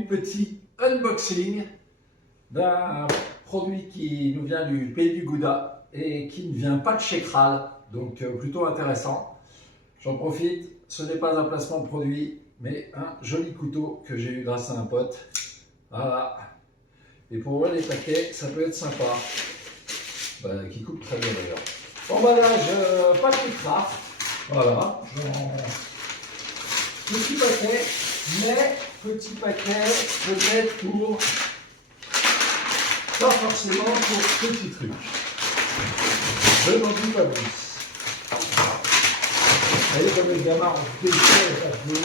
aujourd'hui petit unboxing d'un produit qui nous vient du pays du Gouda et qui ne vient pas de chez Kral, donc plutôt intéressant. J'en profite, ce n'est pas un placement de produit, mais un joli couteau que j'ai eu grâce à un pote. Voilà. Et pour ouvrir les paquets, ça peut être sympa. Qui coupe très bien d'ailleurs. Emballage papier craft. Voilà. Petit paquet, mais petit paquet peut-être pour, pas forcément pour petits trucs. Je n'en dis pas plus. Vous voyez comme les gamins ont déchiré le papier.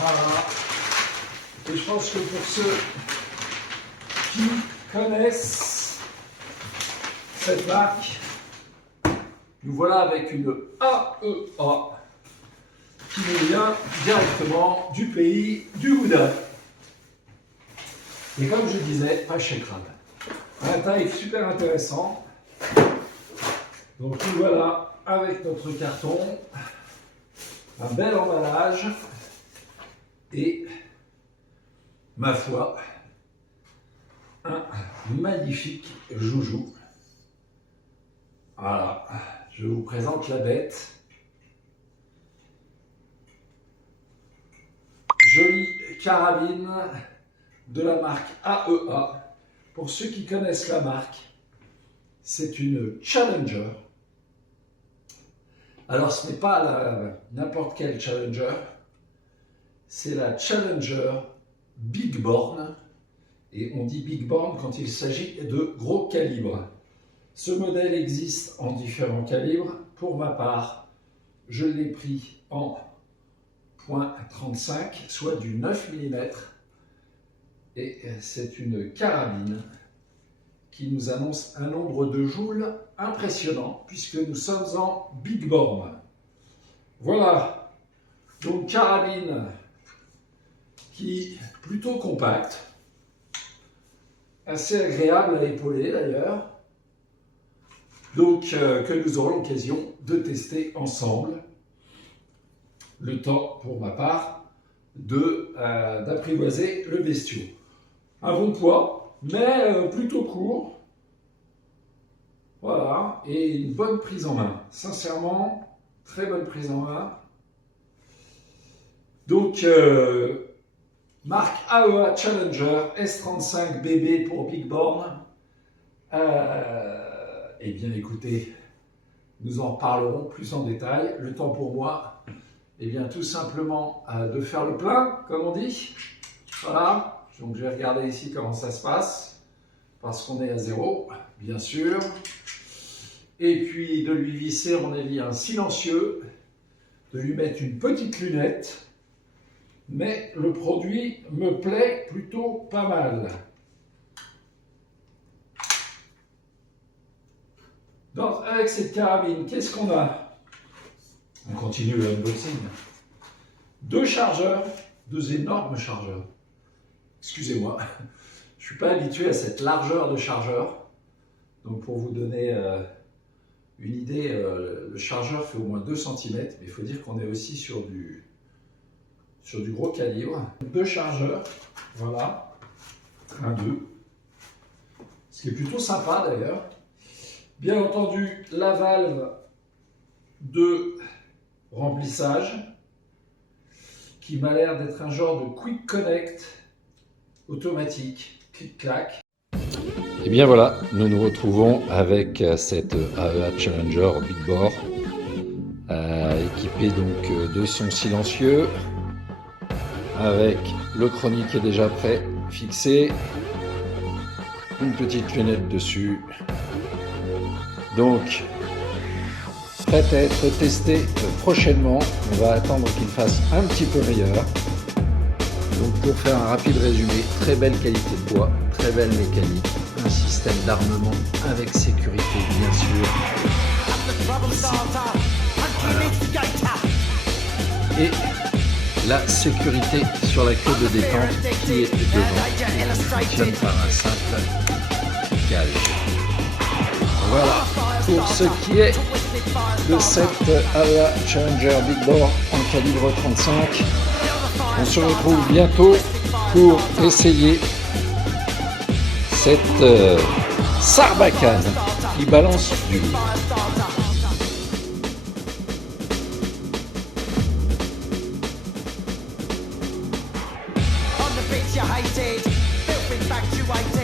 Voilà. Et je pense que pour ceux qui connaissent cette marque, nous voilà avec une AEA qui nous vient directement du pays du Gouda. Et comme je disais, pas chez Kral. Un tarif super intéressant. Donc nous voilà avec notre carton, un bel emballage et, ma foi, un magnifique joujou. Voilà, je vous présente la bête. Jolie carabine de la marque AEA. Pour ceux qui connaissent la marque, c'est une Challenger. Alors ce n'est pas n'importe quelle Challenger, c'est la Challenger Big Born. Et on dit Big Born quand il s'agit de gros calibre. Ce modèle existe en différents calibres. Pour ma part, je l'ai pris en .35, soit du 9 mm. Et c'est une carabine qui nous annonce un nombre de joules impressionnant, puisque nous sommes en Big Born. Voilà, donc carabine qui est plutôt compacte, assez agréable à épauler d'ailleurs, donc que nous aurons l'occasion de tester ensemble. Le temps, pour ma part, d'apprivoiser le bestiau. Un bon poids, mais plutôt court. Voilà, et une bonne prise en main. Sincèrement, très bonne prise en main. Donc, marque AEA Challenger S35 BB pour Big Born. Eh bien, écoutez, nous en parlerons plus en détail. Le temps pour moi, eh bien, tout simplement de faire le plein, comme on dit. Voilà, donc je vais regarder ici comment ça se passe, parce qu'on est à 0, bien sûr. Et puis de lui visser, à mon avis, un silencieux, de lui mettre une petite lunette. Mais le produit me plaît plutôt pas mal. Donc, avec cette carabine, qu'est-ce qu'on a? On continue le unboxing. Deux chargeurs, deux énormes chargeurs. Excusez-moi, je ne suis pas habitué à cette largeur de chargeur. Donc pour vous donner une idée, le chargeur fait au moins 2 cm, mais il faut dire qu'on est aussi sur du gros calibre. Deux chargeurs, voilà, un, deux. Ce qui est plutôt sympa d'ailleurs. Bien entendu, la valve de remplissage qui m'a l'air d'être un genre de quick connect automatique, clic-clac. Et bien voilà, nous nous retrouvons avec cette AEA Challenger Big Bore équipée donc de son silencieux avec le chronique qui est déjà prêt, fixé, une petite lunette dessus. Donc, prêt à être testé prochainement. On va attendre qu'il fasse un petit peu meilleur. Donc pour faire un rapide résumé, très belle qualité de bois, très belle mécanique, un système d'armement avec sécurité bien sûr. Voilà. Et la sécurité sur la queue de détente qui est devant, qui fonctionne par un simple gage. Voilà pour ce qui est de cette AEA Challenger Big Bore en calibre 35. On se retrouve bientôt pour essayer cette sarbacane qui balance du lourd. On the bitch you hated, filth infatuated.